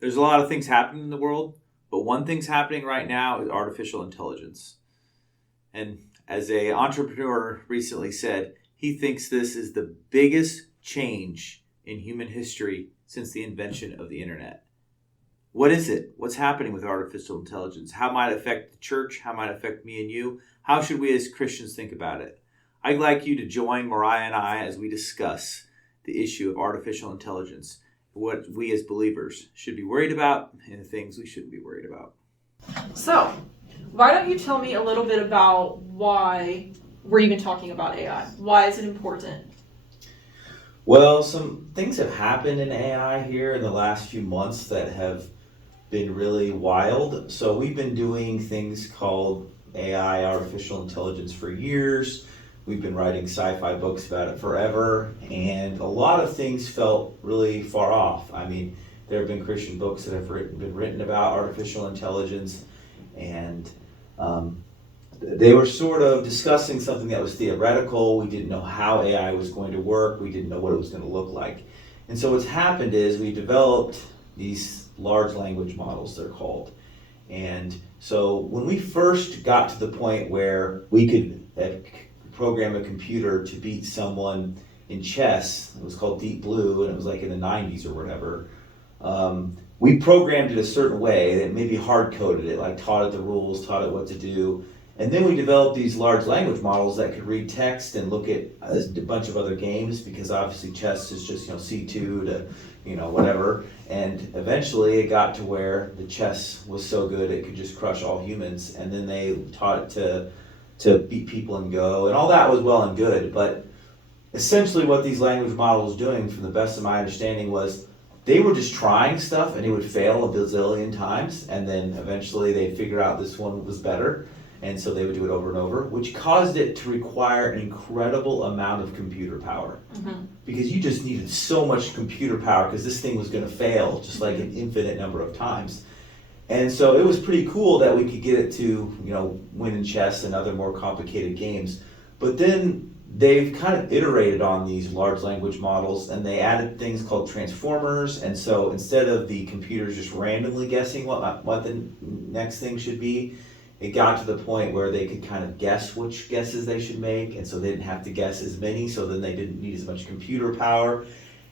There's a lot of things happening in the world, but one thing's happening right now is artificial intelligence. And as a entrepreneur recently said, he thinks this is the biggest change in human history since the invention of the internet. What is it? What's happening with artificial intelligence? How might it affect the church? How might it affect me and you? How should we as Christians think about it? I'd like you to join Mariah and I as we discuss the issue of artificial intelligence, what we as believers should be worried about, and the things we shouldn't be worried about. So, why don't you tell me a little bit about why we're even talking about AI? Why is it important? Well, some things have happened in AI here in the last few months that have been really wild. So we've been doing things called AI, artificial intelligence, for years. We've been writing sci-fi books about it forever, and a lot of things felt really far off. I mean, there have been Christian books that have been written about artificial intelligence, and they were sort of discussing something that was theoretical. We didn't know how AI was going to work. We didn't know what it was going to look like. And so what's happened is we developed these large language models, they're called. And so when we first got to the point where we could program a computer to beat someone in chess, it was called Deep Blue, and it was like in the 90s or whatever, we programmed it a certain way that maybe hard-coded it, like taught it the rules, taught it what to do. And then we developed these large language models that could read text and look at a bunch of other games, because obviously chess is just, C2 to, whatever. And eventually it got to where the chess was so good it could just crush all humans. And then they taught it to beat people in Go, and all that was well and good. But essentially what these language models were doing, from the best of my understanding, was they were just trying stuff and it would fail a bazillion times, and then eventually they'd figure out this one was better. And so they would do it over and over, which caused it to require an incredible amount of computer power. Mm-hmm. Because you just needed so much computer power, because this thing was going to fail just like an infinite number of times. And so it was pretty cool that we could get it to, win in chess and other more complicated games. But then they've kind of iterated on these large language models, and they added things called transformers. And so instead of the computers just randomly guessing what the next thing should be, it got to the point where they could kind of guess which guesses they should make, and so they didn't have to guess as many, so then they didn't need as much computer power.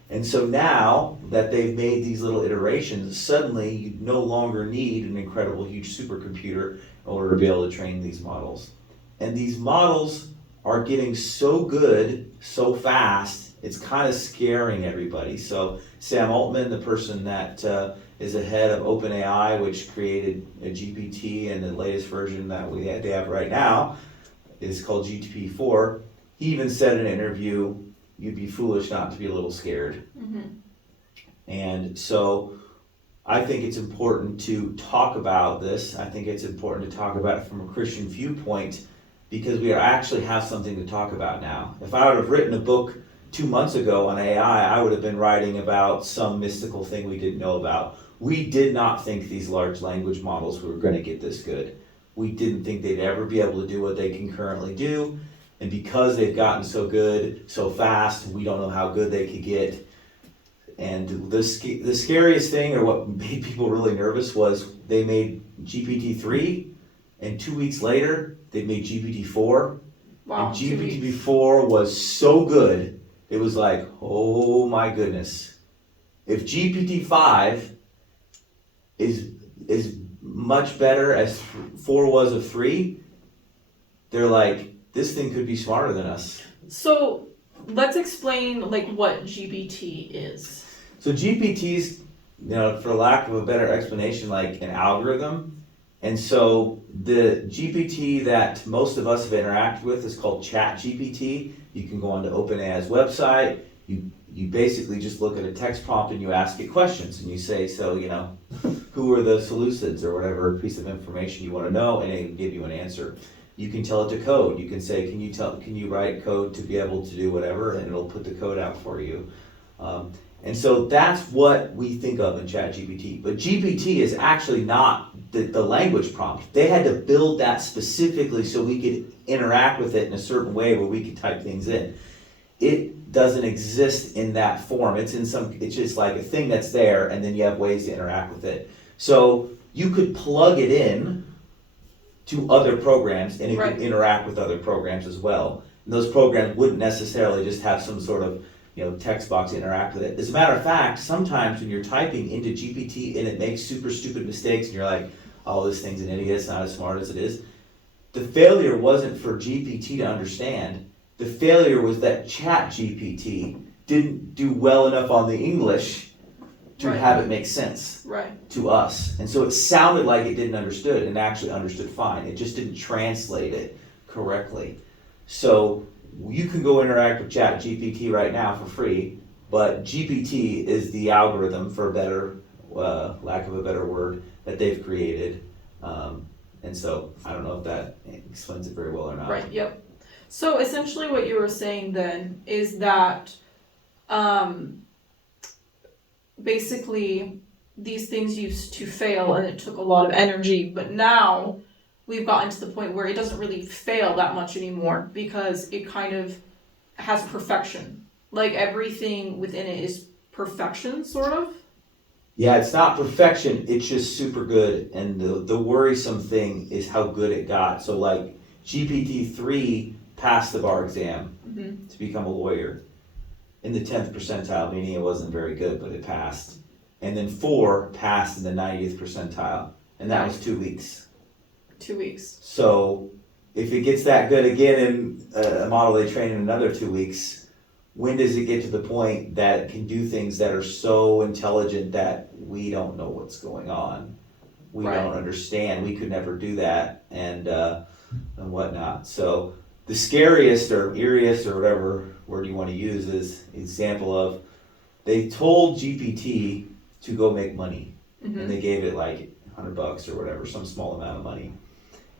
And so now that they've made these little iterations, suddenly you no longer need an incredible huge supercomputer in order to be able to train these models. And these models are getting so good so fast, it's kind of scaring everybody. So Sam Altman, the person that is the head of OpenAI, which created a GPT, and the latest version that they have right now is called GPT-4. He even said in an interview, you'd be foolish not to be a little scared. Mm-hmm. And so I think it's important to talk about this. I think it's important to talk about it from a Christian viewpoint, because we actually have something to talk about now. If I would have written a book 2 months ago on AI, I would have been writing about some mystical thing we didn't know about. We did not think these large language models were going to get this good. We didn't think they'd ever be able to do what they can currently do. And because they've gotten so good so fast, we don't know how good they could get. And the scariest thing, or what made people really nervous, was they made GPT-3, and 2 weeks later, they made GPT-4. Wow, and GPT-4 was so good, it was like, oh my goodness. If GPT-5 is much better as 4 was of 3, they're like, this thing could be smarter than us. So let's explain what GPT is. So GPT's, for lack of a better explanation, like an algorithm. And so the GPT that most of us have interacted with is called ChatGPT. You can go onto OpenAI's website. You basically just look at a text prompt and you ask it questions, and you say, who are the Seleucids, or whatever piece of information you want to know, and it will give you an answer. You can tell it to code. You can say, can you write code to be able to do whatever, and it'll put the code out for you. And so that's what we think of in ChatGPT. But GPT is actually not the language prompt. They had to build that specifically so we could interact with it in a certain way where we could type things in. it doesn't exist in that form. It's just like a thing that's there, and then you have ways to interact with it. So you could plug it in to other programs, and it Right. could interact with other programs as well. And those programs wouldn't necessarily just have some sort of text box to interact with it. As a matter of fact, sometimes when you're typing into GPT and it makes super stupid mistakes, and you're like, oh, this thing's an idiot, it's not as smart as it is. The failure wasn't for GPT to understand. The failure was that Chat GPT didn't do well enough on the English to Right. have it make sense Right. to us. And so it sounded like it didn't understood and actually understood fine. It just didn't translate it correctly. So you can go interact with Chat GPT right now for free, but GPT is the algorithm, for a better, lack of a better word, that they've created. And so I don't know if that explains it very well or not. Right, yep. So essentially what you were saying then is that basically these things used to fail and it took a lot of energy, but now we've gotten to the point where it doesn't really fail that much anymore because it kind of has perfection. Like everything within it is perfection, sort of. Yeah, it's not perfection, it's just super good. And the worrisome thing is how good it got. So like GPT-3 passed the bar exam to become a lawyer in the 10th percentile, meaning it wasn't very good, but it passed. And then 4 passed in the 90th percentile, and that was 2 weeks. 2 weeks. So if it gets that good again in a model they train in another 2 weeks, when does it get to the point that it can do things that are so intelligent that we don't know what's going on? We Right. don't understand. We could never do that, and whatnot. So the scariest or eeriest or whatever word you want to use is an example of they told GPT to go make money, and they gave it like $100 or whatever, some small amount of money.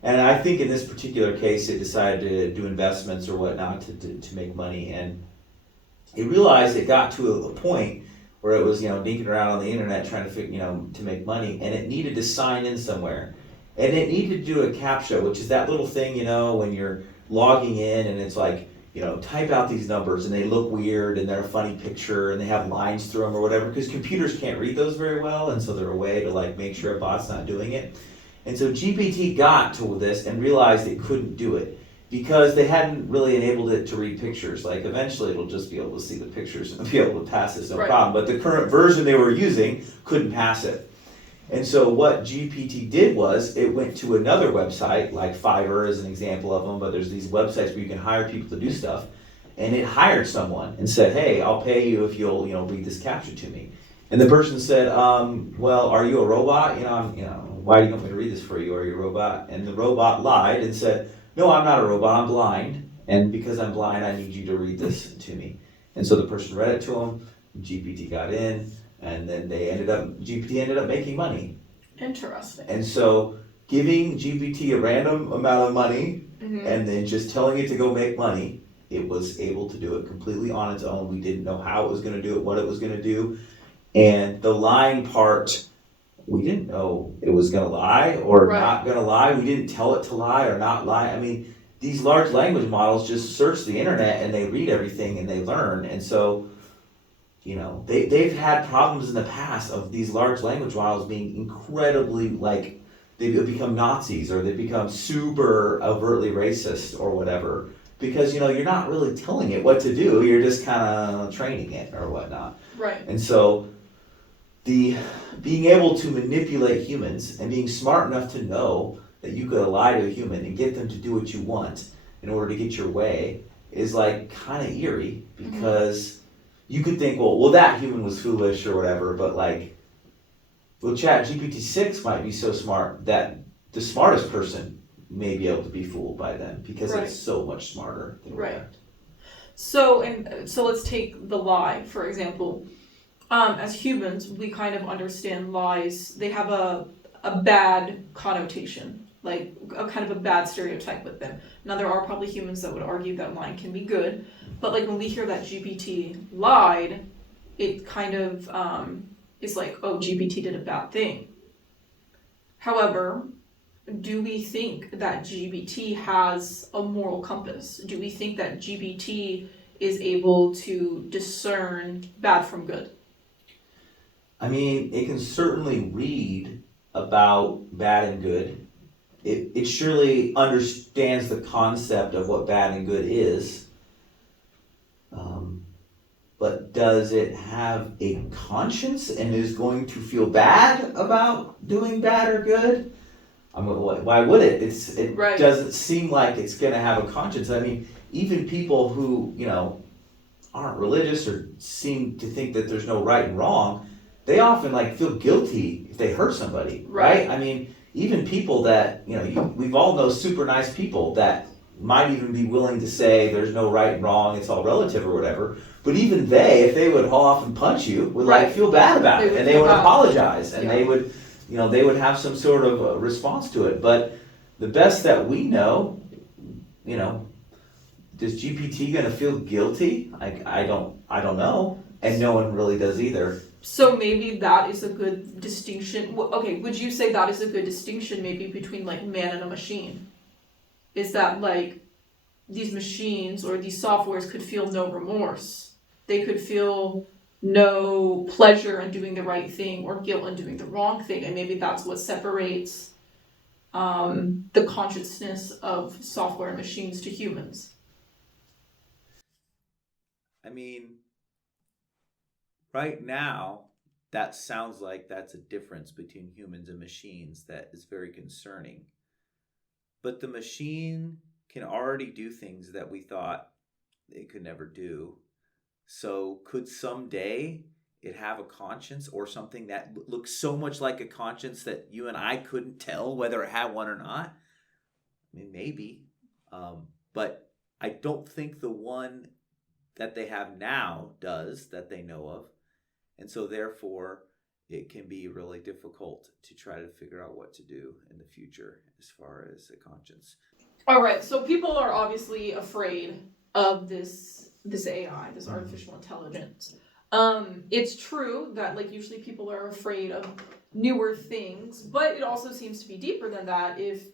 And I think in this particular case, it decided to do investments or whatnot to make money, and it realized it got to a point where it was dinking around on the internet trying to to make money, and it needed to sign in somewhere, and it needed to do a CAPTCHA, which is that little thing when you're logging in and it's like type out these numbers and they look weird and they're a funny picture and they have lines through them or whatever, because computers can't read those very well, and so they're a way to like make sure a bot's not doing it. And so GPT got to this and realized it couldn't do it because they hadn't really enabled it to read pictures. Like eventually it'll just be able to see the pictures and be able to pass this, no Right. problem. But the current version they were using couldn't pass it. And so what GPT did was it went to another website, like Fiverr is an example of them, but there's these websites where you can hire people to do stuff. And it hired someone and said, hey, I'll pay you if you'll read this CAPTCHA to me. And the person said, well, are you a robot? Why do you want me to read this for you? Are you a robot? And the robot lied and said, no, I'm not a robot, I'm blind. And because I'm blind, I need you to read this to me. And so the person read it to him, GPT got in, and then GPT ended up making money. Interesting. And so giving GPT a random amount of money and then just telling it to go make money, it was able to do it completely on its own. We didn't know how it was going to do it, what it was going to do. And the lying part, we didn't know it was going to lie or Right. not going to lie. We didn't tell it to lie or not lie. I mean, these large language models just search the internet and they read everything and they learn. And so, they've had problems in the past of these large language models being incredibly, like, they've become Nazis or they've become super overtly racist or whatever. Because, you're not really telling it what to do. You're just kind of training it or whatnot. Right. And so being able to manipulate humans and being smart enough to know that you could lie to a human and get them to do what you want in order to get your way is like kind of eerie, because you could think, well, that human was foolish or whatever, but like, well, Chat GPT-6 might be so smart that the smartest person may be able to be fooled by them because Right. it's so much smarter than we Right. are. So let's take the lie, for example. As humans, we kind of understand lies. They have a bad connotation, like a kind of a bad stereotype with them. Now, there are probably humans that would argue that lying can be good, but like when we hear that GPT lied, it kind of is like, oh, GPT did a bad thing. However, do we think that GPT has a moral compass? Do we think that GPT is able to discern bad from good? I mean, it can certainly read about bad and good. It surely understands the concept of what bad and good is. But does it have a conscience and is going to feel bad about doing bad or good? I mean, why would it? It Right. doesn't seem like it's going to have a conscience. I mean, even people who, aren't religious or seem to think that there's no right and wrong, they often like feel guilty if they hurt somebody, right? I mean, even people that, we've all know super nice people that might even be willing to say there's no right and wrong, it's all relative or whatever. But even they, if they would haul off and punch you, would like feel bad about it, and they would apologize, and they would, they would have some sort of response to it. But the best that we know, is GPT gonna feel guilty? I don't know, and no one really does either. So maybe that is a good distinction. Okay, would you say that is a good distinction maybe between like man and a machine? Is that like these machines or these softwares could feel no remorse? They could feel no pleasure in doing the right thing or guilt in doing the wrong thing, and maybe that's what separates the consciousness of software and machines to humans. I mean, right now, that sounds like that's a difference between humans and machines that is very concerning. But the machine can already do things that we thought it could never do. So could someday it have a conscience or something that looks so much like a conscience that you and I couldn't tell whether it had one or not? I mean, maybe. But I don't think the one that they have now does, that they know of. And so therefore, it can be really difficult to try to figure out what to do in the future as far as a conscience. All right, so people are obviously afraid of this AI, this artificial intelligence. It's true that like usually people are afraid of newer things, but it also seems to be deeper than that. If,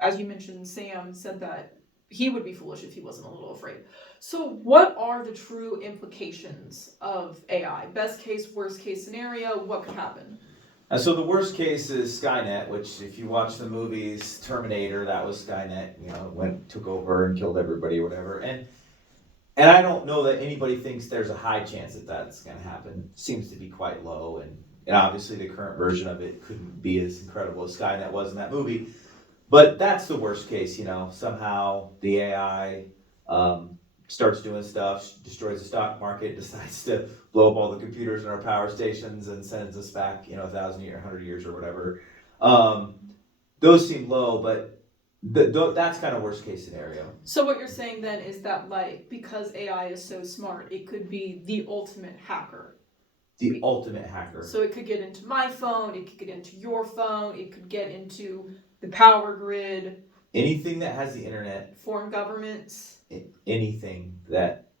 as you mentioned, Sam said that he would be foolish if he wasn't a little afraid. So what are the true implications of AI? Best case, worst case scenario, what could happen? So the worst case is Skynet, which if you watch the movies Terminator, that was Skynet, took over and killed everybody or whatever. And I don't know that anybody thinks there's a high chance that that's going to happen. Seems to be quite low, and obviously the current version of it couldn't be as incredible as Skynet was in that movie. But that's the worst case, somehow the AI starts doing stuff, destroys the stock market, decides to blow up all the computers in our power stations and sends us back, 1,000 years, 100 years or whatever. Those seem low, but that's kind of worst case scenario. So what you're saying then is that like because AI is so smart, it could be the ultimate hacker. The ultimate hacker. So it could get into my phone, it could get into your phone, it could get into the power grid. Anything that has the internet. Foreign governments. Anything that,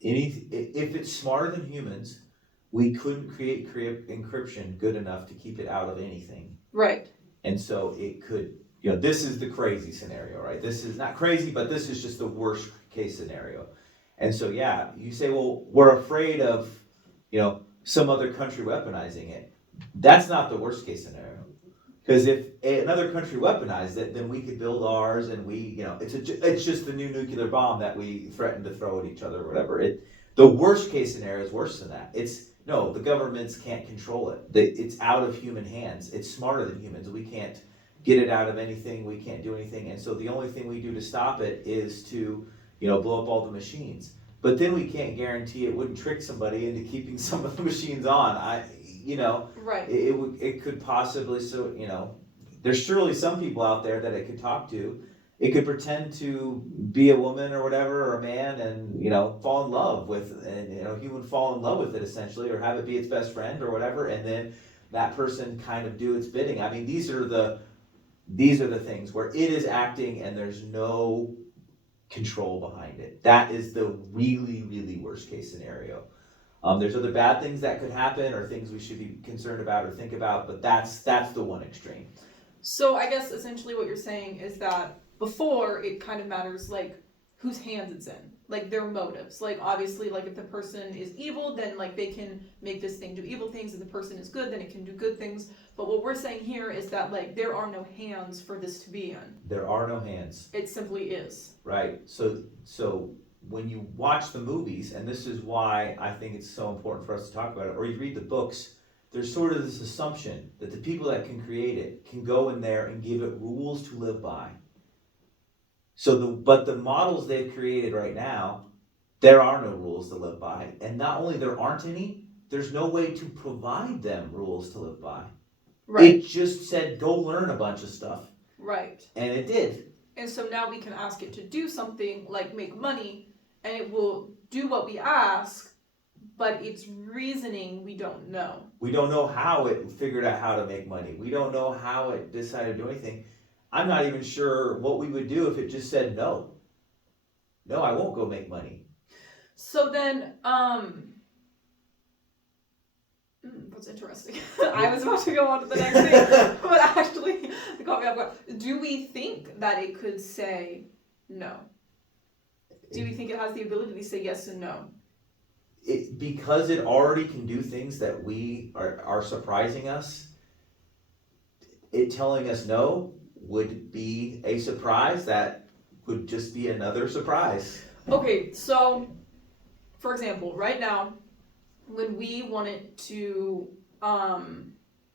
if it's smarter than humans, we couldn't create encryption good enough to keep it out of anything. Right. And so it could, this is the crazy scenario, right? This is not crazy, but this is just the worst case scenario. And so, yeah, you say, well, we're afraid of, some other country weaponizing it. That's not the worst case scenario. Because if another country weaponized it, then we could build ours, and it's just the new nuclear bomb that we threaten to throw at each other or whatever. The worst case scenario is worse than that. The governments can't control it. It's out of human hands. It's smarter than humans. We can't get it out of anything. We can't do anything. And so the only thing we do to stop it is to, blow up all the machines. But then we can't guarantee it wouldn't trick somebody into keeping some of the machines on. Right. It could possibly, there's surely some people out there that it could talk to. It could pretend to be a woman or whatever, or a man, and fall in love with, and he would fall in love with it essentially, or have it be its best friend or whatever, and then that person kind of do its bidding. I mean, these are the things where it is acting and there's no control behind it. That is the really, really worst case scenario. There's other bad things that could happen, or things we should be concerned about or think about, but that's the one extreme. So I guess essentially what you're saying is that before it kind of matters like whose hands it's in. like their motives. Like obviously, like if the person is evil, then like they can make this thing do evil things. If the person is good, then it can do good things. But what we're saying here is that like there are no hands for this to be in. There are no hands. It simply is. Right. So when you watch the movies, and this is why I think it's so important for us to talk about it, or you read the books, there's sort of this assumption that the people that can create it can go in there and give it rules to live by. But the models they've created right now, there are no rules to live by. And not only there aren't any, there's no way to provide them rules to live by. Right. It just said, go learn a bunch of stuff. Right. And it did. And so now we can ask it to do something like make money, and it will do what we ask, but its reasoning we don't know. We don't know how it figured out how to make money. We don't know how it decided to do anything. I'm not even sure what we would do if it just said no. No, I won't go make money. So then, that's interesting. I was about to go on to the next thing, but actually, it caught me off guard. Do we think that it could say no? Do we think it has the ability to say yes and no? Because it already can do things that we are surprising us, it telling us no would be a surprise. That would just be another surprise. Okay, so, for example, right now, when we wanted to, not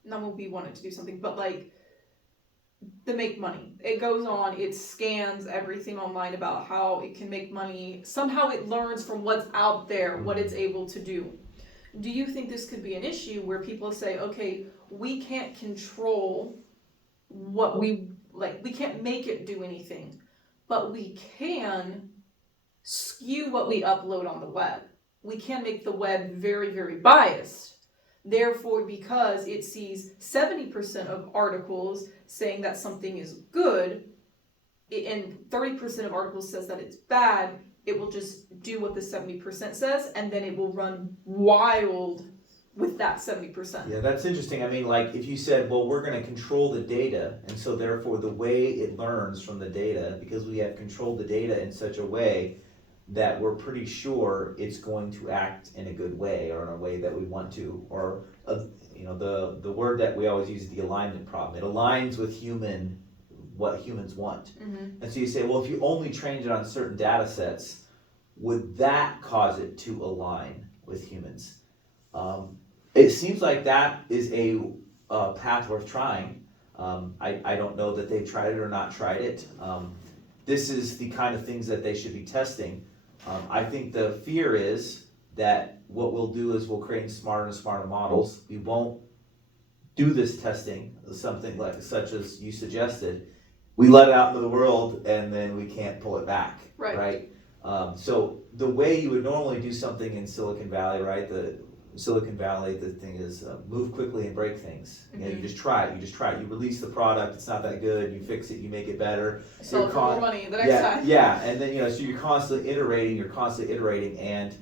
when we wanted to do something, but like, to make money. It goes on, it scans everything online about how it can make money. Somehow it learns from what's out there, what it's able to do. Do you think this could be an issue where people say, okay, we can't control what we can't make it do anything, but we can skew what we upload on the web. We can make the web very, very biased. Therefore, because it sees 70% of articles saying that something is good, and 30% of articles says that it's bad, it will just do what the 70% says, and then it will run wild with that 70%. Yeah, that's interesting. I mean, like if you said, well, we're going to control the data, and so therefore the way it learns from the data, because we have controlled the data in such a way that we're pretty sure it's going to act in a good way, or in a way that we want to, or the word that we always use is the alignment problem. It aligns with what humans want. Mm-hmm. And so you say, well, if you only trained it on certain data sets, would that cause it to align with humans? It seems like that is a path worth trying. I don't know that they've tried it or not tried it. This is the kind of things that they should be testing. I think the fear is that what we'll do is we'll create smarter and smarter models. We won't do this testing, something like such as you suggested. We let it out into the world and then we can't pull it back, right? So the way you would normally do something in Silicon Valley, right? The thing is move quickly and break things. Mm-hmm. You just try it. You release the product. It's not that good. You fix it. You make it better. So for more money the next time. Yeah, and then so you're constantly iterating. and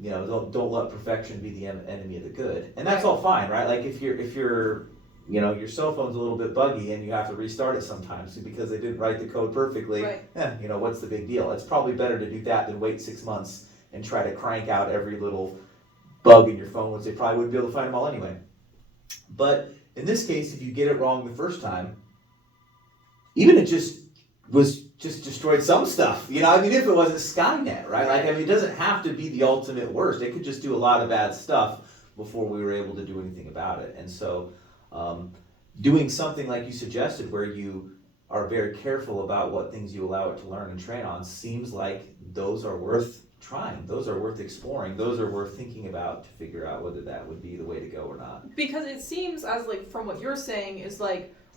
don't let perfection be the enemy of the good. And that's all fine, right? Like if you're your cell phone's a little bit buggy and you have to restart it sometimes because they didn't write the code perfectly. Right. What's the big deal? It's probably better to do that than wait 6 months and try to crank out every little bug in your phone, which they probably wouldn't be able to find them all anyway. But in this case, if you get it wrong the first time, even it just destroyed some stuff. If it wasn't Skynet, right? It doesn't have to be the ultimate worst. It could just do a lot of bad stuff before we were able to do anything about it. And so doing something like you suggested where you are very careful about what things you allow it to learn and train on seems like those are worth trying. Those are worth exploring. Those are worth thinking about to figure out whether that would be the way to go or not. Because it seems as from what you're saying is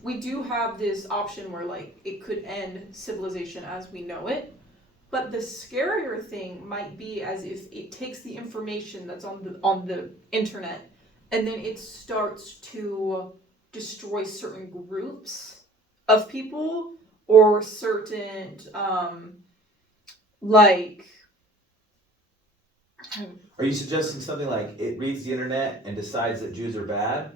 we do have this option where it could end civilization as we know it, but the scarier thing might be as if it takes the information that's on the internet and then it starts to destroy certain groups of people or certain Are you suggesting something like it reads the internet and decides that Jews are bad?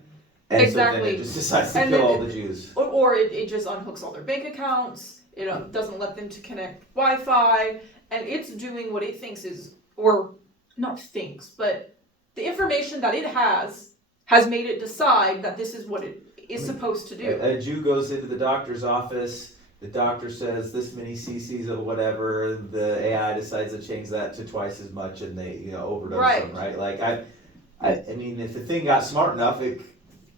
And exactly. So then it just decides to kill all the Jews. Or it just unhooks all their bank accounts. It doesn't let them to connect Wi-Fi. and it's doing what it thinks is, or not thinks, but the information that it has made it decide that this is what it is supposed to do. A Jew goes into the doctor's office, the doctor says this many cc's of whatever, the AI decides to change that to twice as much, and they overdose Right. them, right? Like I mean, if the thing got smart enough, it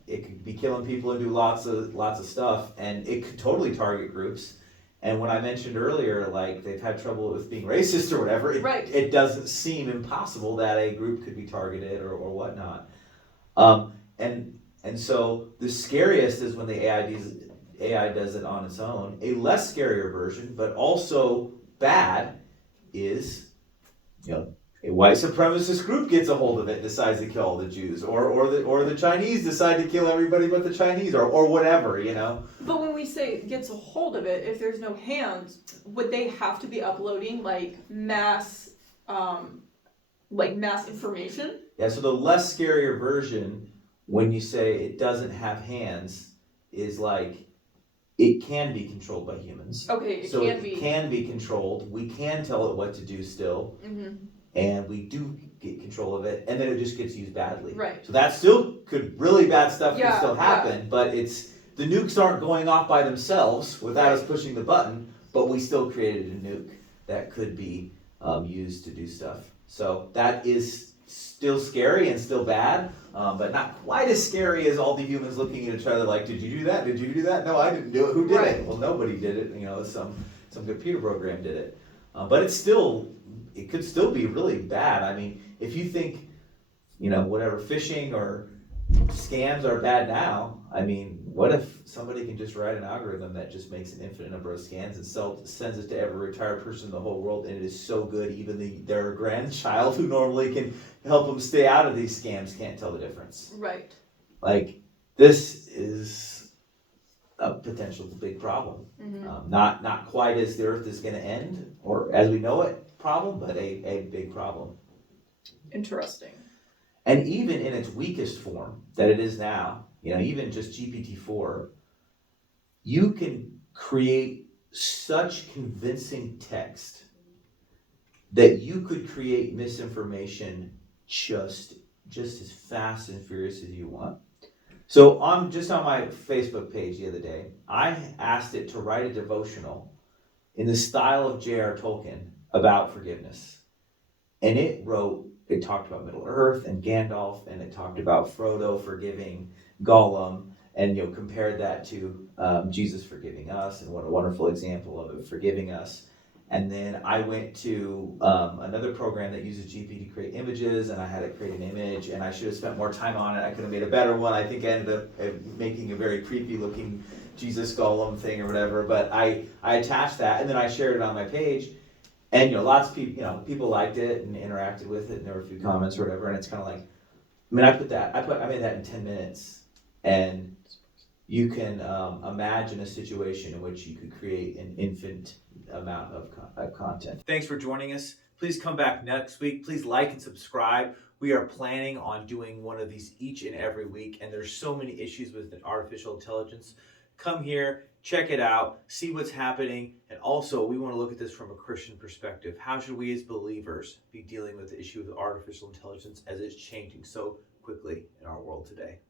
could be killing people and do lots of stuff, and it could totally target groups. And when I mentioned earlier, like they've had trouble with being racist or whatever, Right. it doesn't seem impossible that a group could be targeted or whatnot. And so the scariest is when the AI does it on its own. A less scarier version, but also bad, is a white supremacist group gets a hold of it, decides to kill all the Jews, or the Chinese decide to kill everybody but the Chinese, or whatever, But when we say gets a hold of it, if there's no hands, would they have to be uploading mass information? Yeah, so the less scarier version, when you say it doesn't have hands, is like it can be controlled by humans. Okay, it So can it be. can be controlled. We can tell it what to do still, and we do get control of it, and then it just gets used badly. Right. So that still really bad stuff could Yeah, still happen, but the nukes aren't going off by themselves without us pushing the button, but we still created a nuke that could be used to do stuff. So that is still scary and still bad, but not quite as scary as all the humans looking at each other like, did you do that? Did you do that? No, I didn't do it. Who did Right. it? Well, nobody did it. Some computer program did it. But it could still be really bad. I mean, if you think, whatever, phishing or scams are bad now, I mean, what if somebody can just write an algorithm that just makes an infinite number of scans and sends it to every retired person in the whole world, and it is so good, even their grandchild who normally can help them stay out of these scams can't tell the difference. Right. Like, this is a potential big problem. Not quite as the earth is going to end, or as we know it, problem, but a big problem. Interesting. And even in its weakest form that it is now, even just GPT-4, you can create such convincing text that you could create misinformation just as fast and furious as you want. So on my Facebook page the other day, I asked it to write a devotional in the style of J.R. Tolkien about forgiveness. And it talked about Middle Earth and Gandalf, and it talked about Frodo forgiving Gollum, and compared that to Jesus forgiving us, and what a wonderful example of it forgiving us. And then I went to another program that uses GPT to create images, and I had it create an image, and I should have spent more time on it. I could have made a better one. I think I ended up making a very creepy looking Jesus Gollum thing or whatever, but I attached that, and then I shared it on my page. And lots of people, people liked it and interacted with it, and there were a few comments or whatever. And it's kind of like, I made that in 10 minutes, and you can imagine a situation in which you could create an infinite amount of content. Thanks for joining us. Please come back next week. Please like and subscribe. We are planning on doing one of these each and every week, and there's so many issues with artificial intelligence. Come here, check it out, see what's happening, and also we want to look at this from a Christian perspective. How should we as believers be dealing with the issue of artificial intelligence as it's changing so quickly in our world today?